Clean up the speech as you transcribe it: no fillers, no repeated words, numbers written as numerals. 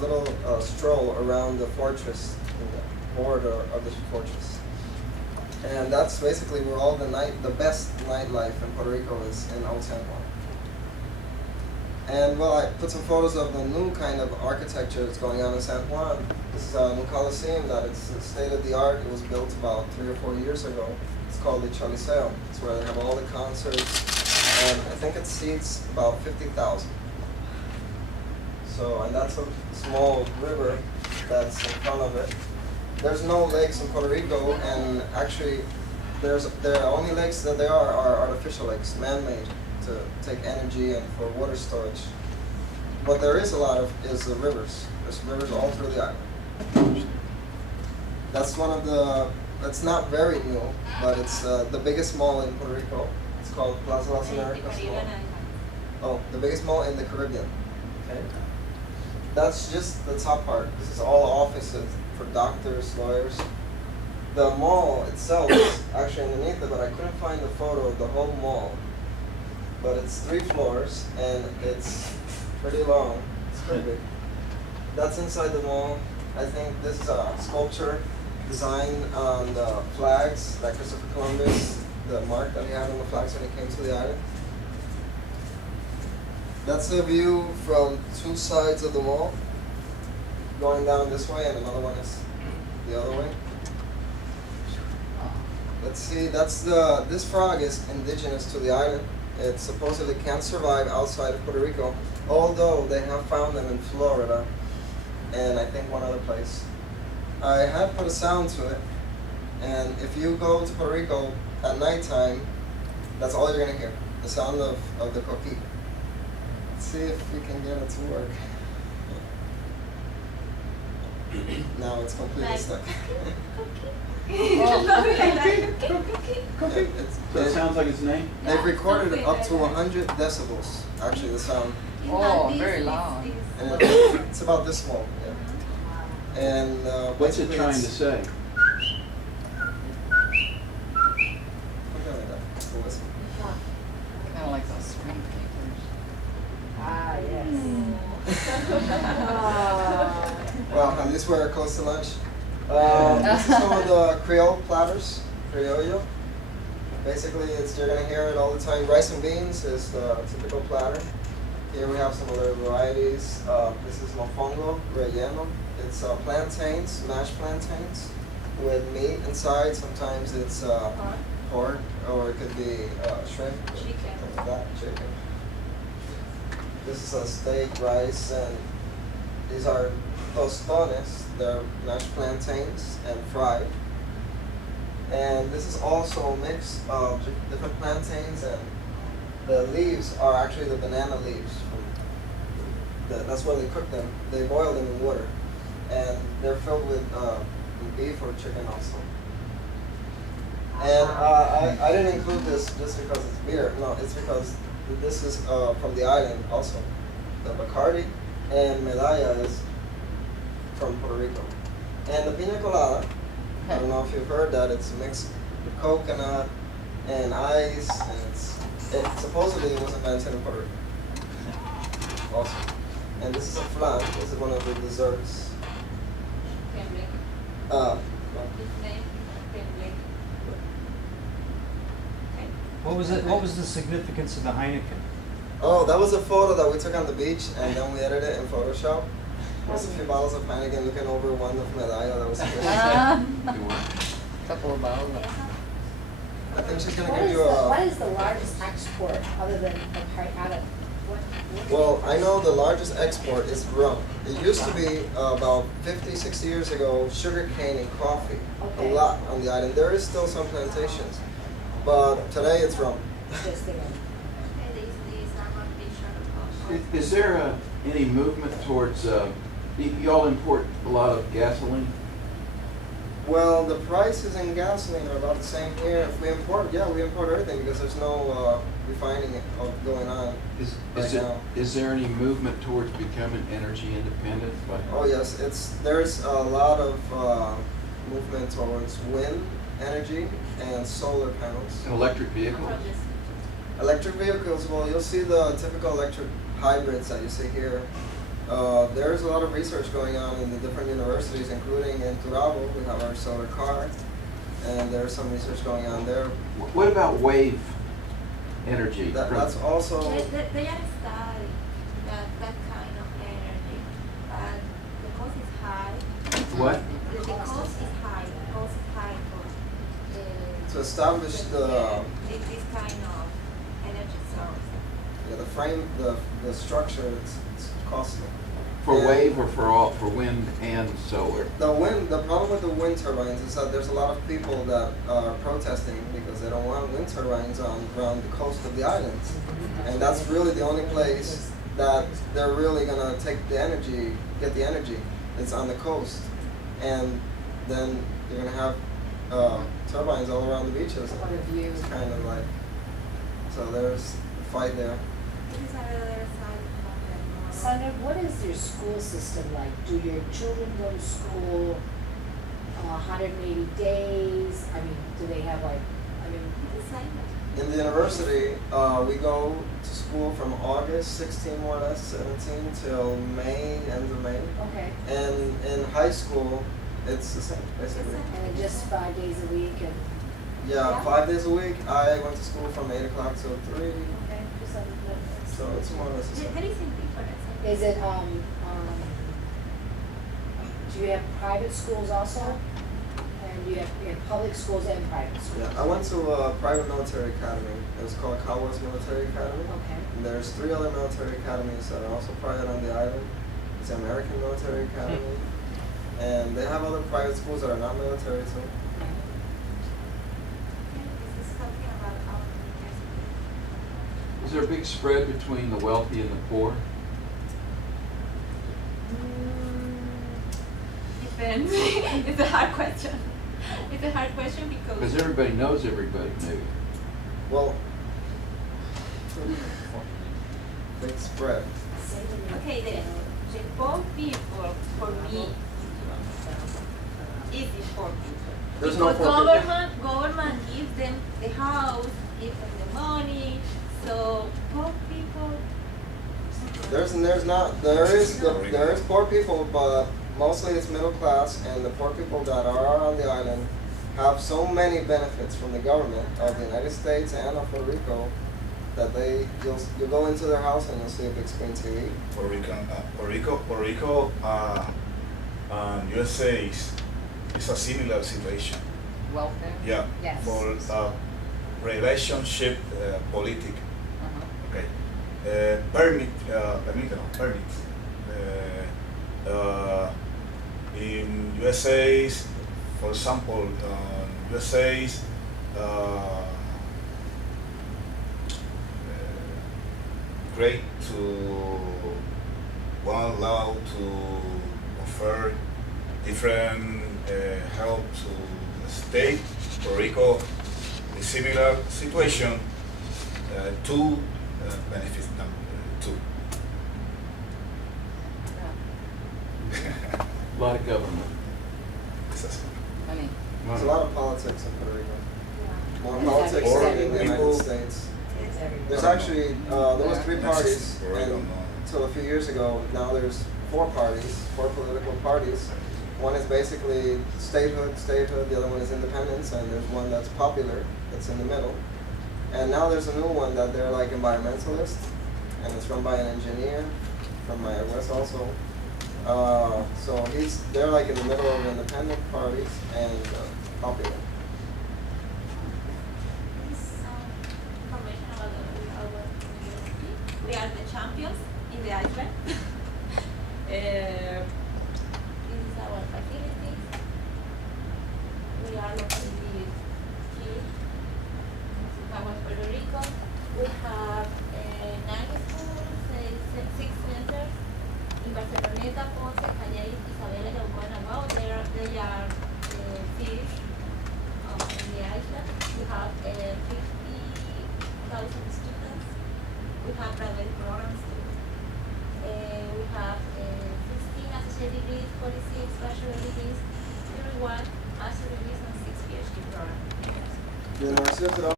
little stroll around the fortress, the border of the fortress. And that's basically where all the best nightlife in Puerto Rico is, in Old San Juan. And well, I put some photos of the new kind of architecture that's going on in San Juan. This is a new Coliseum that it's state of the art. It was built about 3 or 4 years ago. It's called the Choliseo. It's where they have all the concerts, and I think it seats about 50,000. So, and that's a small river that's in front of it. There's no lakes in Puerto Rico, and actually, the only lakes that there are artificial lakes, man-made, to take energy and for water storage. What there is a lot of is the rivers. There's rivers all through the island. That's one of the, it's not very new, but it's the biggest mall in Puerto Rico. It's called Plaza Las Americas Mall. Oh, the biggest mall in the Caribbean. Okay. That's just the top part. This is all offices for doctors, lawyers. The mall itself is actually underneath it, but I couldn't find the photo of the whole mall. But it's 3 floors, and it's pretty long. It's pretty big. That's inside the mall. I think this is a sculpture designed on the flags, like Christopher Columbus, the mark that he had on the flags when he came to the island. That's the view from 2 sides of the mall, going down this way, and another one is the other way. Let's see, this frog is indigenous to the island. It supposedly can't survive outside of Puerto Rico, although they have found them in Florida and I think one other place. I have put a sound to it, and if you go to Puerto Rico at nighttime, that's all you're going to hear, the sound of the coqui. Let's see if we can get it to work. Now it's completely stuck. That sounds like its name? They've recorded it up to 100 decibels, actually, the sound. Oh, very loud. And it's about this small. Yeah. And what's it trying to say? Kind of like those screen papers. Ah, yes. Well, at least we're close to lunch. This is some of the Creole platters, criollo. Basically, you're going to hear it all the time. Rice and beans is the typical platter. Here we have some other varieties. This is mofongo, relleno. It's plantains, mashed plantains with meat inside. Sometimes it's pork, or it could be shrimp. Chicken. Like that, chicken. This is a steak, rice, and these are tostones. They're mashed plantains and fried. And this is also a mix of different plantains, and the leaves are actually the banana leaves. That's why they cook them. They boil them in water. And they're filled with beef or chicken also. And I didn't include this just because it's beer. No, it's because this is from the island also. The Bacardi and Medalla is from Puerto Rico. And the pina colada, I don't know if you've heard that, it's mixed with coconut and ice, and supposedly it was invented in Puerto Rico. Awesome. And this is a flan. This is one of the desserts. What was it? What was the significance of the Heineken? Oh, that was a photo that we took on the beach, and then we edited it in Photoshop. There's a few bottles of Heineken looking over one of Medalla. That was great. A couple of bottles. I think she's gonna give you a. What is the largest export other than out of what? Well, I know the largest export is rum. It used to be about 50, 60 years ago, sugar cane and coffee. Okay. A lot on the island. There is still some plantations, but today it's rum. Just the Is there any movement towards, y'all import a lot of gasoline? Well, the prices in gasoline are about the same here. If we import, yeah, we import everything because there's no refining going on right now. Is there any movement towards becoming energy independent? Oh yes, there's a lot of movement towards wind energy and solar panels. An electric vehicle? Electric vehicles, well, you'll see the typical electric hybrids that you see here. There's a lot of research going on in the different universities, including in Turabo. We have our solar car, and there's some research going on there. What about wave energy? That's also They are studying that kind of energy, but the cost is high. What? The cost is high. The cost is high for to establish this kind of energy source. yeah, the frame, the structure. It's costly. For And wave or for wind and solar? The problem with the wind turbines is that there's a lot of people that are protesting because they don't want wind turbines around the coast of the islands. And that's really the only place that they're really gonna take the energy, get the energy. It's on the coast. And then you're gonna have turbines all around the beaches. What a view. It's kind of like, so there's a fight there. This is another side of the Sandra, what is your school system like? Do your children go to school 180 days? I mean, do they have like, It's the same. In the university, we go to school from August 16, more or less, 17, till May, end of May. okay. And in high school, it's the same, basically. And then just 5 days a week and, Yeah, Yeah. 5 days a week. I went to school from 8 o'clock till 3, okay, just like that. so it's more or less the same. There is a difference. Is it, do you have private schools also? And you have public schools and private schools? Yeah, I went to a private military academy. It was called Kawas Military Academy. Okay. And there's 3 other military academies that are also private on the island. It's the American Military Academy. And they have other private schools that are not military too. This is talking about our university. Is there a big spread between the wealthy and the poor? Depends. It's a hard question. It's a hard question Because because everybody knows everybody, maybe. Well, big spread. okay, the poor people for me is the poor people. There's no Because poor people. government gives them the house, gives them the money, so poor people. There is poor people, but mostly it's middle class, and the poor people that are on the island have so many benefits from the government of the United States and of Puerto Rico that you'll go into their house and you'll see a big screen TV. Puerto Rico, USA is a similar situation. Welfare? Yeah, Yes. for relationship politic. Uh-huh. Okay, permit. In USA's, for example, USA's great to one allowed to offer different help to the state. Puerto Rico, a similar situation, two benefits them too. Yeah. A lot of government. Money. There's a lot of politics in Puerto Rico. More It's politics everywhere. than in the United People- States. It's everywhere. There's actually, there was 3 parties, Puerto Rico, and no. until a few years ago, now there's 4 parties, 4 political parties. One is basically statehood, the other one is independence, and there's one that's popular, that's in the middle. And now there's a new one that they're like environmentalist, and it's run by an engineer from my West also. So they're like in the middle of independent parties and popular. Some information about our university. We are the champions in the island. This is our facilities. We are located here in Puerto Rico. We have 9 schools, 6 centers in Barceloneta, Ponce, Calle, Isabela, Yauco, and Abao. They are cities in the island. We have 50,000 students. We have private programs too. We have 16 associate degrees, 46 bachelor degrees, 31 master degrees, and 6 PhD programs. The University of Turabo